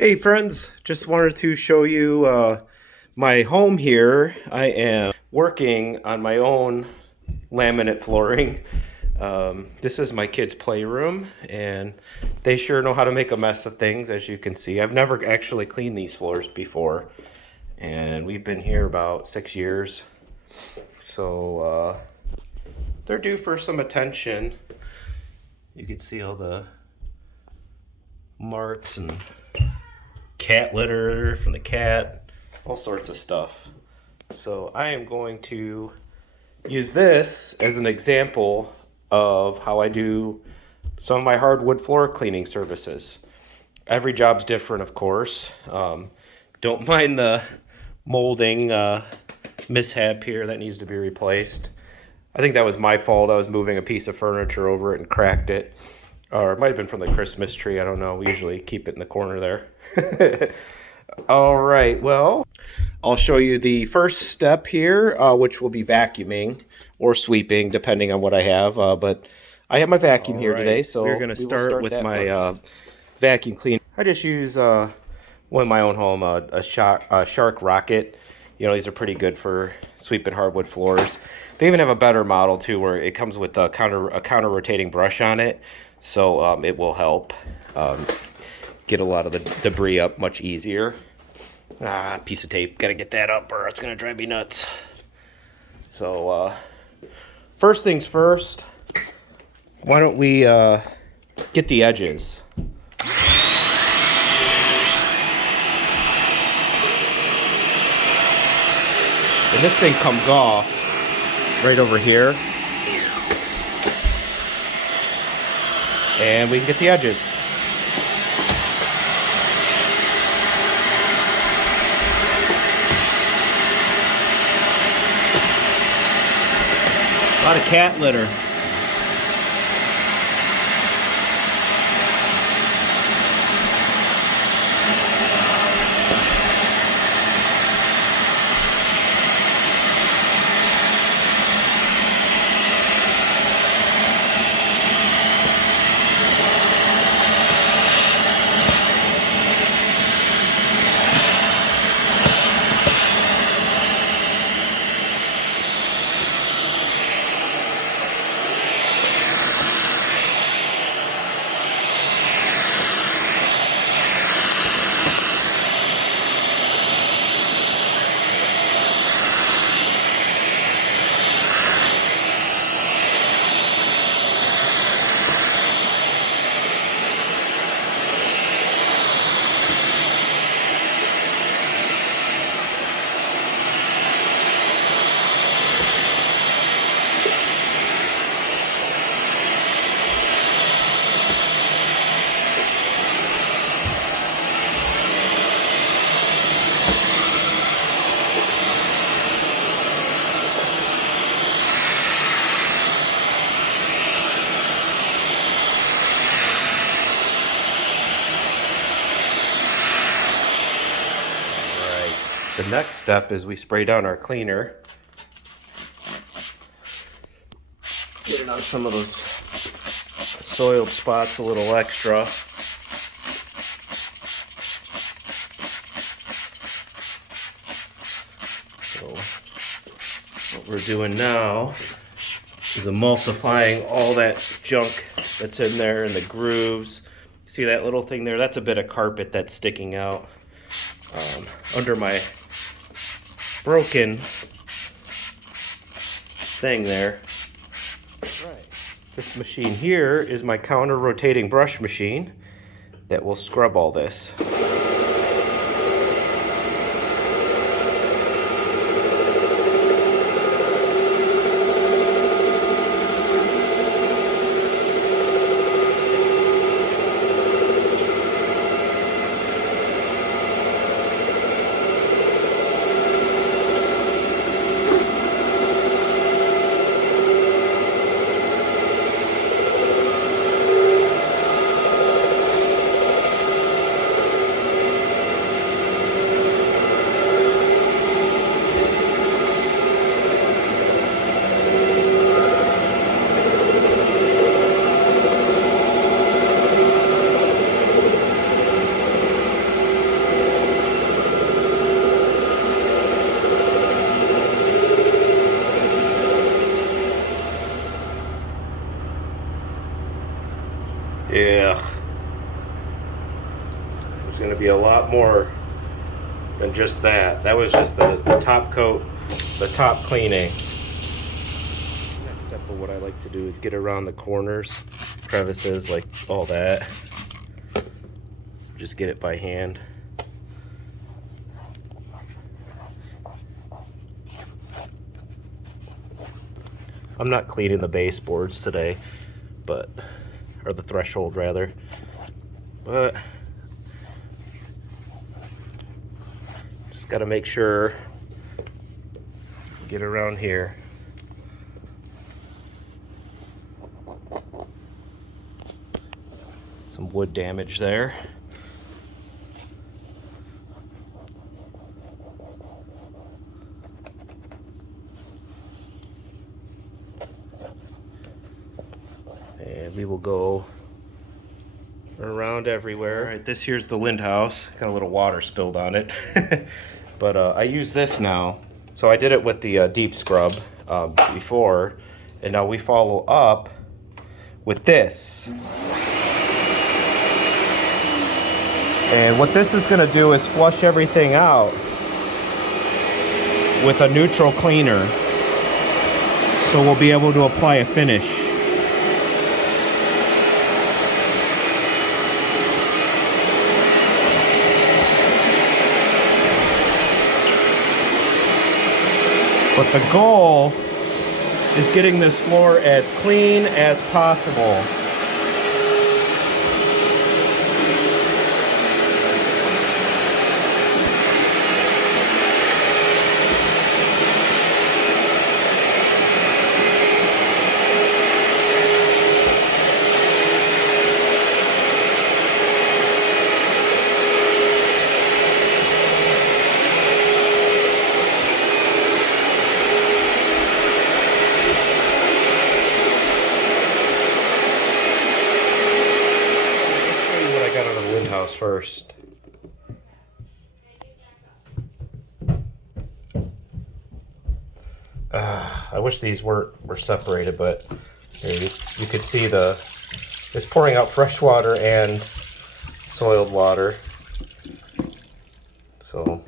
Hey friends, just wanted to show you my home here. I am working on my own laminate flooring. This is my kids' playroom, and they sure know how to make a mess of things, as you can see. I've never actually cleaned these floors before, and we've been here about 6 years. So they're due for some attention. You can see all the marks and cat litter from the cat, all sorts of stuff. So I am going to use this as an example of how I do some of my hardwood floor cleaning services. Every job's different, of course. Don't mind the molding mishap here that needs to be replaced. I think that was my fault. I was moving a piece of furniture over it and cracked it. Or it might have been from the Christmas tree. I don't know. We usually keep it in the corner there. All right. Well, I'll show you the first step here, which will be vacuuming or sweeping, depending on what I have. But I have my vacuum here today, so we're going to start with my vacuum cleaner. I just use one in my own home, a Shark Rocket. You know, these are pretty good for sweeping hardwood floors. They even have a better model too, where it comes with a counter rotating brush on it. So it will help get a lot of the debris up much easier. Piece of tape. Got to get that up or it's going to drive me nuts. So first things first, why don't we get the edges. And this thing comes off right over here. And we can get the edges. A lot of cat litter. The next step is we spray down our cleaner. Get it on some of those soiled spots a little extra. So what we're doing now is emulsifying all that junk that's in there in the grooves. See that little thing there? That's a bit of carpet that's sticking out under my broken thing there. Right. This machine here is my counter rotating brush machine that will scrub all this. going to be a lot more than just that. That was just the top coat, the top cleaning. Next step of what I like to do is get around the corners, crevices, like all that. Just get it by hand. I'm not cleaning the baseboards today, or the threshold rather, but just got to make sure, get around here. Some wood damage there. And we will go around everywhere. All right, this here's the Lind house. Got a little water spilled on it. But I use this now. So I did it with the deep scrub before, and now we follow up with this. And what this is gonna do is flush everything out with a neutral cleaner. So we'll be able to apply a finish. But the goal is getting this floor as clean as possible. House first. I wish these were separated, but you could see it's pouring out fresh water and soiled water. So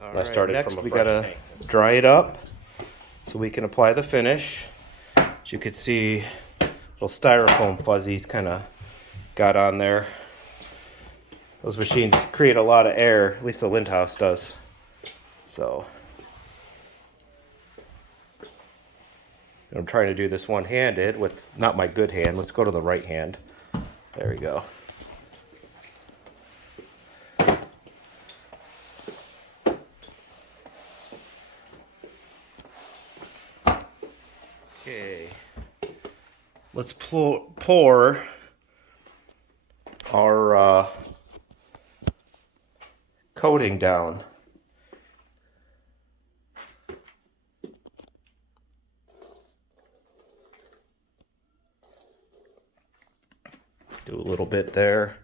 I started next, from a we gotta tank. Dry it up so we can apply the finish. As you can see, little styrofoam fuzzies kind of got on there. Those machines create a lot of air, at least the Lind house does. So I'm trying to do this one-handed with not my good hand. Let's go to the right hand. There we go. Okay. Let's pour our coating down. Do a little bit there.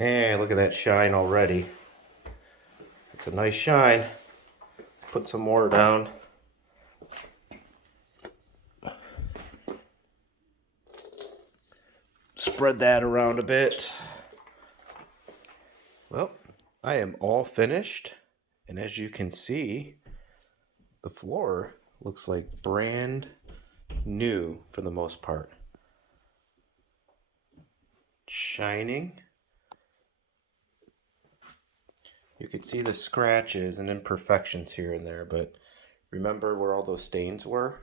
And look at that shine already. It's a nice shine. Let's put some more down. Spread that around a bit. Well, I am all finished. And as you can see, the floor looks like brand new for the most part. Shining. You could see the scratches and imperfections here and there, but remember where all those stains were?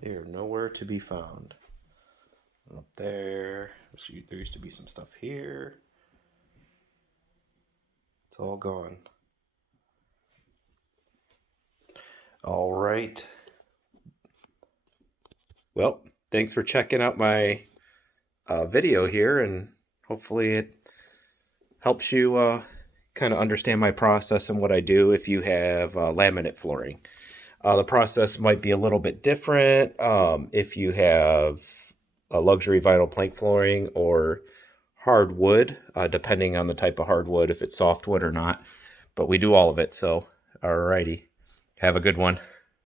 They are nowhere to be found. Up there, there used to be some stuff here. It's all gone. All right. Well, thanks for checking out my video here, and hopefully it helps you kind of understand my process and what I do if you have laminate flooring. The process might be a little bit different if you have a luxury vinyl plank flooring or hardwood, depending on the type of hardwood, if it's softwood or not. But we do all of it, so alrighty. Have a good one.